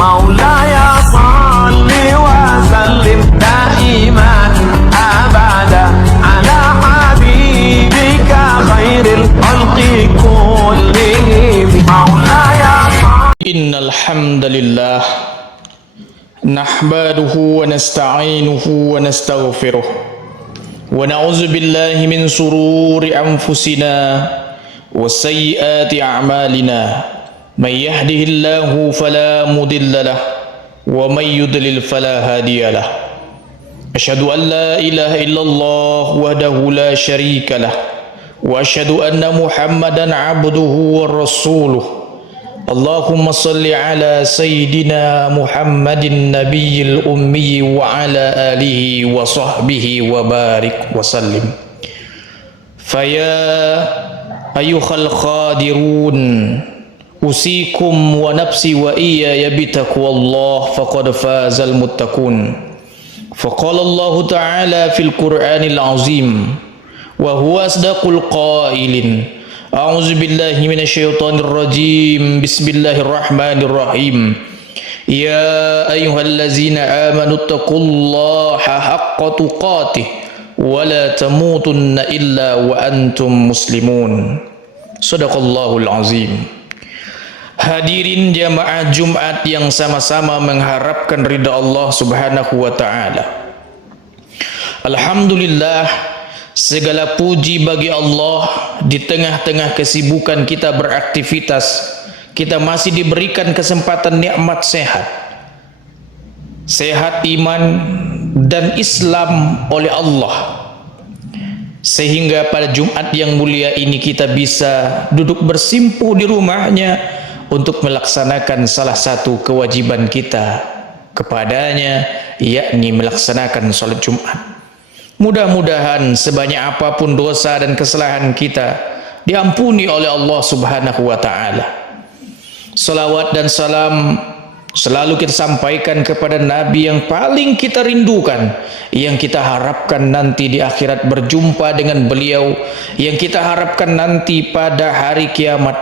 مولاي صل وسلم دائما أبدا على حبيبك خير الخلق كلهم مولاي إن الحمد لله نحمده ونستعينه ونستغفره ونعوذ بالله من شرور أنفسنا وسيئات أعمالنا من يهده الله فلا مضل له ومن يضلل فلا هادي له أشهد أن لا إله إلا الله وحده لا شريك له وأشهد أن محمدا عبده ورسوله اللهم صل على سيدنا محمد النبي الأمي وعلى آله وصحبه وبارك وسلم. فيا أيها الخادرون أوصيكم ونفسي وإياي بتقوى الله فقد فاز المتقون. فقال الله تعالى في القرآن العظيم وهو أصدق القائلين أعوذ بالله من الشيطان الرجيم بسم الله الرحمن الرحيم يا أيها الذين آمنوا اتقوا الله حق تقاته ولا تموتن إلا وأنتم مسلمون. صدق الله العظيم. Hadirin jamaah Jumat yang sama-sama mengharapkan ridha Allah Subhanahu wa taala. Alhamdulillah, segala puji bagi Allah. Di tengah-tengah kesibukan kita beraktivitas, kita masih diberikan kesempatan nikmat sehat iman dan Islam oleh Allah, sehingga pada Jumat yang mulia ini kita bisa duduk bersimpuh di rumahnya untuk melaksanakan salah satu kewajiban kita kepadanya, yakni melaksanakan salat Jumat. Mudah-mudahan sebanyak apapun dosa dan kesalahan kita diampuni oleh Allah Subhanahu wa taala. Salawat dan salam selalu kita sampaikan kepada Nabi yang paling kita rindukan, yang kita harapkan nanti di akhirat berjumpa dengan beliau, yang kita harapkan nanti pada hari kiamat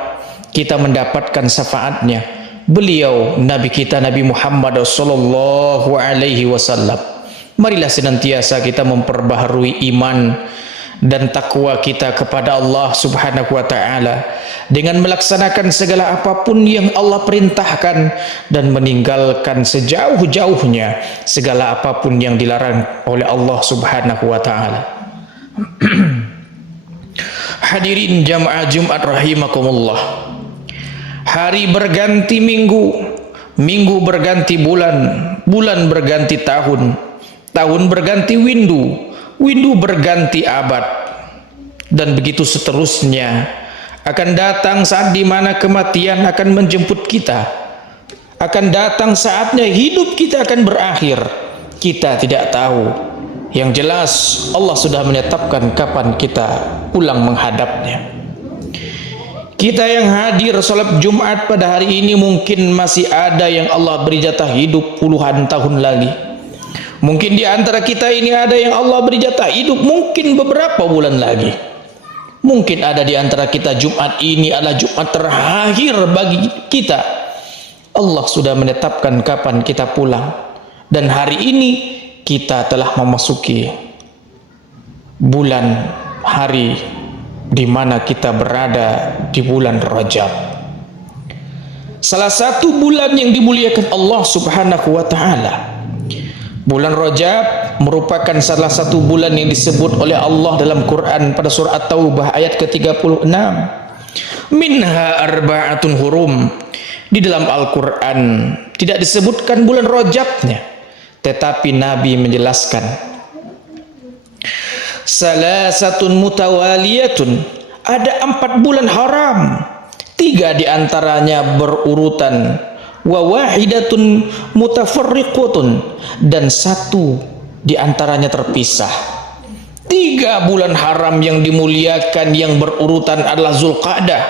kita mendapatkan syafaatnya. Beliau Nabi kita Nabi Muhammad sallallahu alaihi wasallam. Marilah senantiasa kita memperbaharui iman dan takwa kita kepada Allah Subhanahu wa taala dengan melaksanakan segala apapun yang Allah perintahkan dan meninggalkan sejauh-jauhnya segala apapun yang dilarang oleh Allah Subhanahu wa taala. Hadirin jamaah Jumat rahimakumullah. Hari berganti minggu, minggu berganti bulan, bulan berganti tahun, tahun berganti windu, windu berganti abad, dan begitu seterusnya. Akan datang saat di mana kematian akan menjemput kita. Akan datang saatnya hidup kita akan berakhir. Kita tidak tahu. Yang jelas Allah sudah menetapkan kapan kita pulang menghadapnya. Kita yang hadir salat Jumat pada hari ini mungkin masih ada yang Allah beri jatah hidup puluhan tahun lagi. Mungkin di antara kita ini ada yang Allah beri jatah hidup mungkin beberapa bulan lagi. Mungkin ada di antara kita Jumat ini adalah Jumat terakhir bagi kita. Allah sudah menetapkan kapan kita pulang. Dan hari ini kita telah memasuki bulan hari di mana kita berada di bulan Rajab. Salah satu bulan yang dimuliakan Allah Subhanahu wa taala. Bulan Rajab merupakan salah satu bulan yang disebut oleh Allah dalam Quran pada surah At-Taubah ayat ke-36. Minha arba'atun hurum. Di dalam Al-Quran tidak disebutkan bulan Rajabnya, tetapi Nabi menjelaskan salasatun mutawaliyatun, ada 4 bulan haram, 3 diantaranya berurutan, wa wahidatun mutafarriqatun, dan 1 diantaranya terpisah. 3 bulan haram yang dimuliakan yang berurutan adalah Zulqa'dah,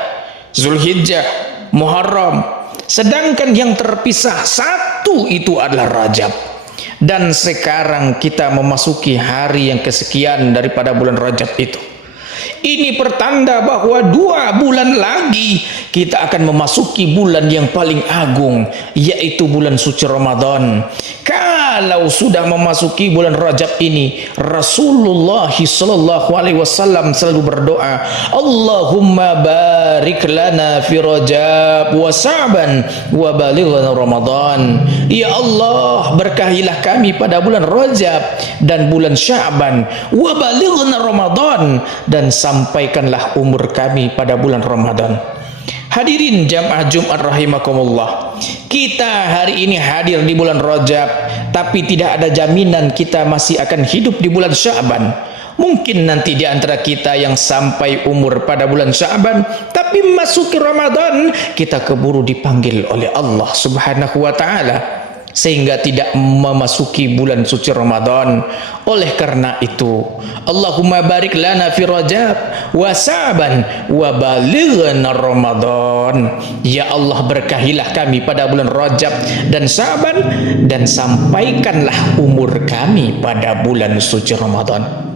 Zulhijjah, Muharram, sedangkan yang terpisah 1 itu adalah Rajab. Dan sekarang kita memasuki hari yang kesekian daripada bulan Rajab itu. Ini pertanda bahwa 2 bulan lagi kita akan memasuki bulan yang paling agung, yaitu bulan suci Ramadan. Kalau sudah memasuki bulan Rajab ini, Rasulullah sallallahu alaihi wasallam selalu berdoa, Allahumma barik lana fi Rajab wa Sa'ban wa balighna Ramadan. Ya Allah, berkahilah kami pada bulan Rajab dan bulan Sya'ban, wa balighna Ramadan, dan sampaikanlah umur kami pada bulan Ramadan. Hadirin jamaah Jumat rahimakumullah, kita hari ini hadir di bulan Rajab, tapi tidak ada jaminan kita masih akan hidup di bulan Sya'ban. Mungkin nanti di antara kita yang sampai umur pada bulan Sya'ban, tapi masuk ke Ramadan, kita keburu dipanggil oleh Allah Subhanahu wa ta'ala, sehingga tidak memasuki bulan suci Ramadan. Oleh karena itu, Allahumma barik lana fi Rajab wa Sa'ban wa balighna Ramadan. Ya Allah, berkahilah kami pada bulan Rajab dan Sa'ban, dan sampaikanlah umur kami pada bulan suci Ramadan.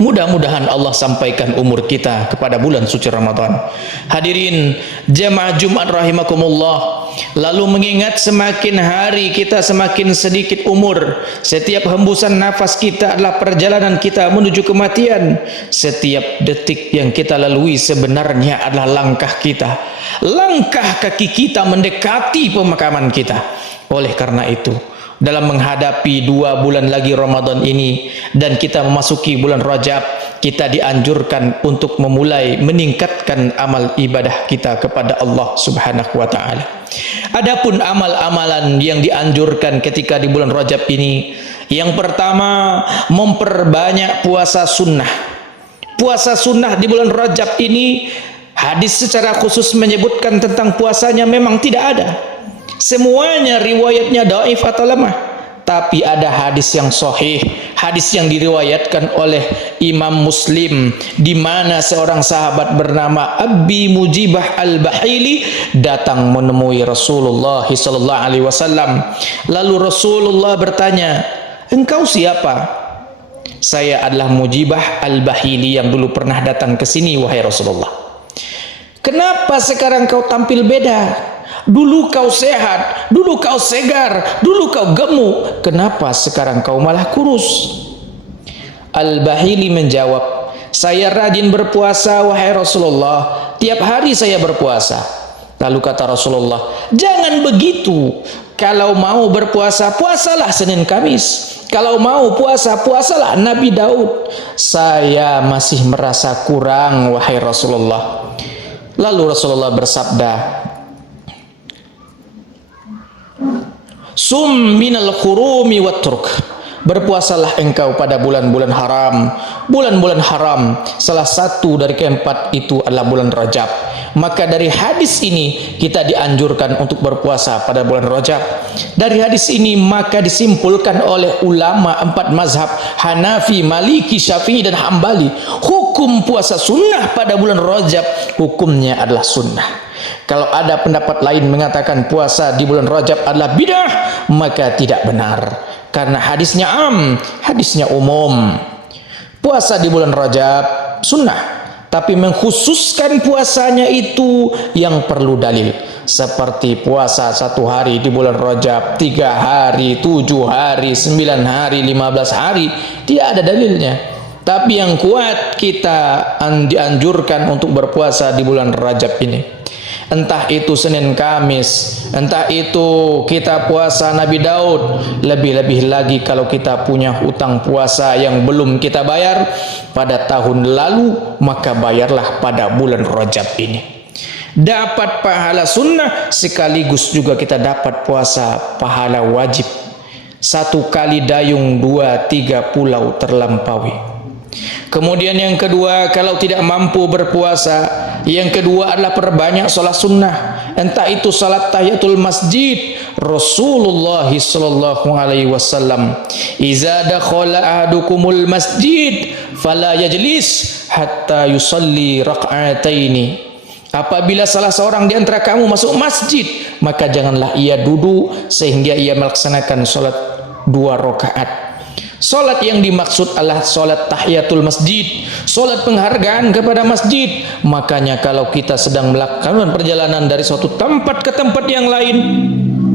Mudah-mudahan Allah sampaikan umur kita kepada bulan suci Ramadan. Hadirin jemaah Jumat rahimakumullah, lalu mengingat semakin hari kita semakin sedikit umur. Setiap hembusan nafas kita adalah perjalanan kita menuju kematian. Setiap detik yang kita lalui sebenarnya adalah langkah kita, langkah kaki kita mendekati pemakaman kita. Oleh karena itu, dalam menghadapi 2 bulan lagi Ramadan ini dan kita memasuki bulan Rajab, kita dianjurkan untuk memulai meningkatkan amal ibadah kita kepada Allah Subhanahu wa ta'ala. Adapun amal-amalan yang dianjurkan ketika di bulan Rajab ini, yang pertama, memperbanyak puasa sunnah. Puasa sunnah di bulan Rajab ini, hadis secara khusus menyebutkan tentang puasanya memang tidak ada. Semuanya riwayatnya dhaif atau lemah, tapi ada hadis yang sahih, hadis yang diriwayatkan oleh Imam Muslim, di mana seorang sahabat bernama Abi Mujibah Al-Bahili datang menemui Rasulullah sallallahu alaihi wasallam. Lalu Rasulullah bertanya, "Engkau siapa?" "Saya adalah Mujibah Al-Bahili yang dulu pernah datang ke sini, wahai Rasulullah." "Kenapa sekarang kau tampil beda? Dulu kau sehat, dulu kau segar, dulu kau gemuk. Kenapa sekarang kau malah kurus?" Al-Bahili menjawab, "Saya rajin berpuasa, wahai Rasulullah. Tiap hari saya berpuasa." Lalu kata Rasulullah, "Jangan begitu. Kalau mau berpuasa, puasalah Senin Kamis. Kalau mau puasa, puasalah Nabi Daud." "Saya masih merasa kurang, wahai Rasulullah." Lalu Rasulullah bersabda, "Sum minal khurumi watturk." Berpuasalah engkau pada bulan-bulan haram. Bulan-bulan haram, salah satu dari keempat itu adalah bulan Rajab. Maka dari hadis ini kita dianjurkan untuk berpuasa pada bulan Rajab. Dari hadis ini maka disimpulkan oleh ulama 4 mazhab, Hanafi, Maliki, Syafi'i, dan Hambali, hukum puasa sunnah pada bulan Rajab hukumnya adalah sunnah. Kalau ada pendapat lain mengatakan puasa di bulan Rajab adalah bidah, maka tidak benar, karena hadisnya hadisnya umum. Puasa di bulan Rajab sunnah, tapi mengkhususkan puasanya itu yang perlu dalil. Seperti puasa 1 hari di bulan Rajab, 3 hari, 7 hari, 9 hari, 15 hari, tidak ada dalilnya. Tapi yang kuat, kita dianjurkan untuk berpuasa di bulan Rajab ini. Entah itu Senin Kamis, entah itu kita puasa Nabi Daud, lebih-lebih lagi kalau kita punya hutang puasa yang belum kita bayar pada tahun lalu, maka bayarlah pada bulan Rajab ini. Dapat pahala sunnah, sekaligus juga kita dapat puasa pahala wajib. 1 kali dayung 2-3 pulau terlampaui. Kemudian yang kedua, kalau tidak mampu berpuasa, yang kedua adalah perbanyak salat sunnah. Entah itu salat tahiyatul masjid. Rasulullah sallallahu alaihi wasallam, "Iza dakhala ahadukumul masjid fala yajlis hatta yusalli rak'ataini." Apabila salah seorang di antara kamu masuk masjid, maka janganlah ia duduk sehingga ia melaksanakan salat 2 rakaat. Solat yang dimaksud adalah solat tahiyatul masjid, solat penghargaan kepada masjid. Makanya kalau kita sedang melakukan perjalanan dari suatu tempat ke tempat yang lain,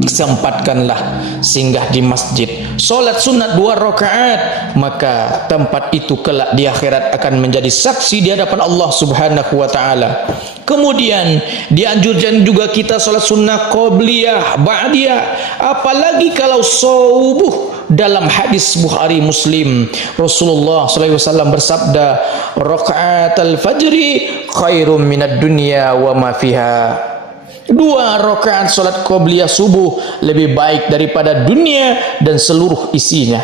sempatkanlah singgah di masjid, solat sunat 2 rakaat, maka tempat itu kelak di akhirat akan menjadi saksi di hadapan Allah Subhanahu wa taala. Kemudian dianjurkan juga kita solat sunnah qobliyah, ba'diyah, apalagi kalau subuh. Dalam hadis Bukhari Muslim, Rasulullah SAW bersabda, rakaat al-fajri khairum minad dunya wa ma fiha. 2 rakaat salat qobliyah subuh lebih baik daripada dunia dan seluruh isinya.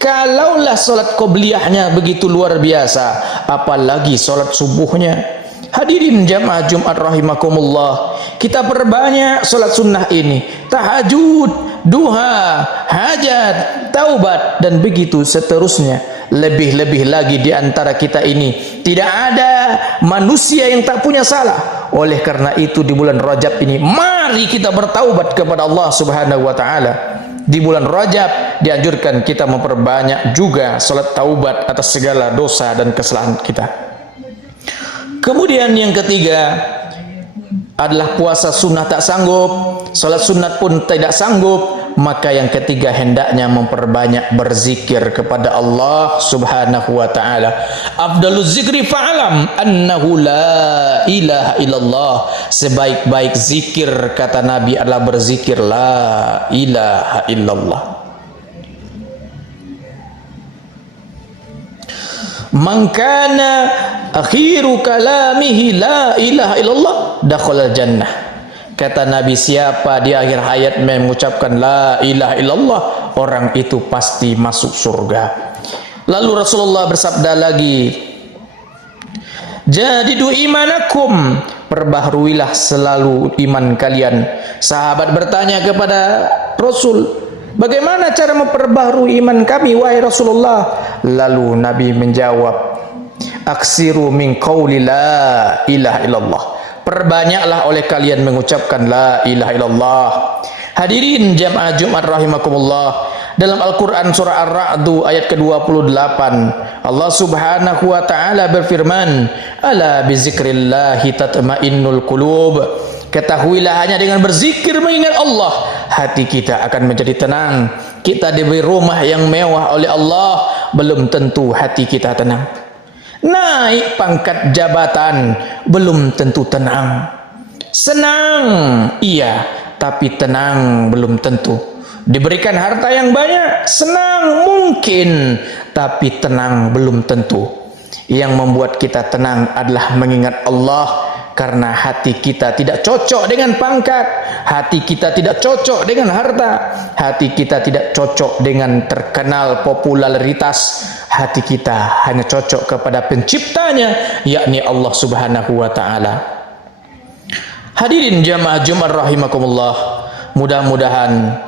Kalaulah salat qobliyahnya begitu luar biasa, apalagi salat subuhnya. Hadirin jamaah Jumat rahimakumullah, kita perbanyak salat sunnah ini, tahajud, duha, hajat, taubat, dan begitu seterusnya. Lebih-lebih lagi di antara kita ini tidak ada manusia yang tak punya salah. Oleh karena itu di bulan Rajab ini mari kita bertaubat kepada Allah Subhanahu wa taala. Di bulan Rajab dianjurkan kita memperbanyak juga salat taubat atas segala dosa dan kesalahan kita. Kemudian yang ketiga adalah puasa sunnah tak sanggup, salat sunat pun tidak sanggup, maka yang ketiga hendaknya memperbanyak berzikir kepada Allah Subhanahu wa taala. Afdaluz zikri fa'alam annahu la ilaha illallah. Sebaik-baik zikir kata Nabi adalah berzikir la ilaha illallah. Man kana akhiru kalamihi la ilaha illallah dakhala jannah. Kata Nabi, siapa di akhir hayat mengucapkan la ilaha illallah, orang itu pasti masuk surga. Lalu Rasulullah bersabda lagi, jadidu imanakum, perbaharuilah selalu iman kalian. Sahabat bertanya kepada Rasul, bagaimana cara memperbaharui iman kami wahai Rasulullah? Lalu Nabi menjawab, aksiru min qawli la ilaha illallah, perbanyaklah oleh kalian mengucapkan la ilaha illallah. Hadirin jamaah Jumat rahimakumullah, dalam Al-Quran surah Ar-Ra'd ayat ke-28 Allah Subhanahu wa ta'ala berfirman, ala bizikrillahi tatma'innul qulub. Ketahuilah hanya dengan berzikir mengingat Allah, hati kita akan menjadi tenang. Kita diberi rumah yang mewah oleh Allah, belum tentu hati kita tenang. Naik pangkat jabatan, belum tentu tenang. Senang, iya, tapi tenang belum tentu. Diberikan harta yang banyak, senang mungkin, tapi tenang belum tentu. Yang membuat kita tenang adalah mengingat Allah. Karena hati kita tidak cocok dengan pangkat, hati kita tidak cocok dengan harta, hati kita tidak cocok dengan terkenal popularitas. Hati kita hanya cocok kepada penciptanya, yakni Allah Subhanahu wa ta'ala. Hadirin jamaah Jumat rahimakumullah, mudah-mudahan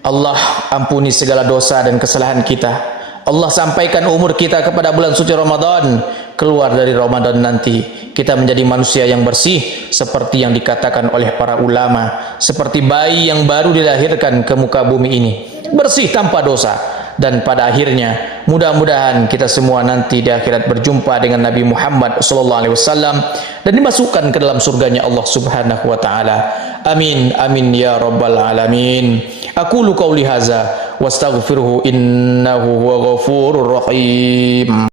Allah ampuni segala dosa dan kesalahan kita. Allah sampaikan umur kita kepada bulan suci Ramadan. Keluar dari Ramadan nanti kita menjadi manusia yang bersih, seperti yang dikatakan oleh para ulama, seperti bayi yang baru dilahirkan ke muka bumi ini, bersih tanpa dosa. Dan pada akhirnya mudah-mudahan kita semua nanti di akhirat berjumpa dengan Nabi Muhammad SAW dan dimasukkan ke dalam surganya Allah Subhanahu wa taala. Amin amin ya rabbal alamin. Aqulu qauli hadza wastaghfiruhu innahu huwa ghafurur rahim.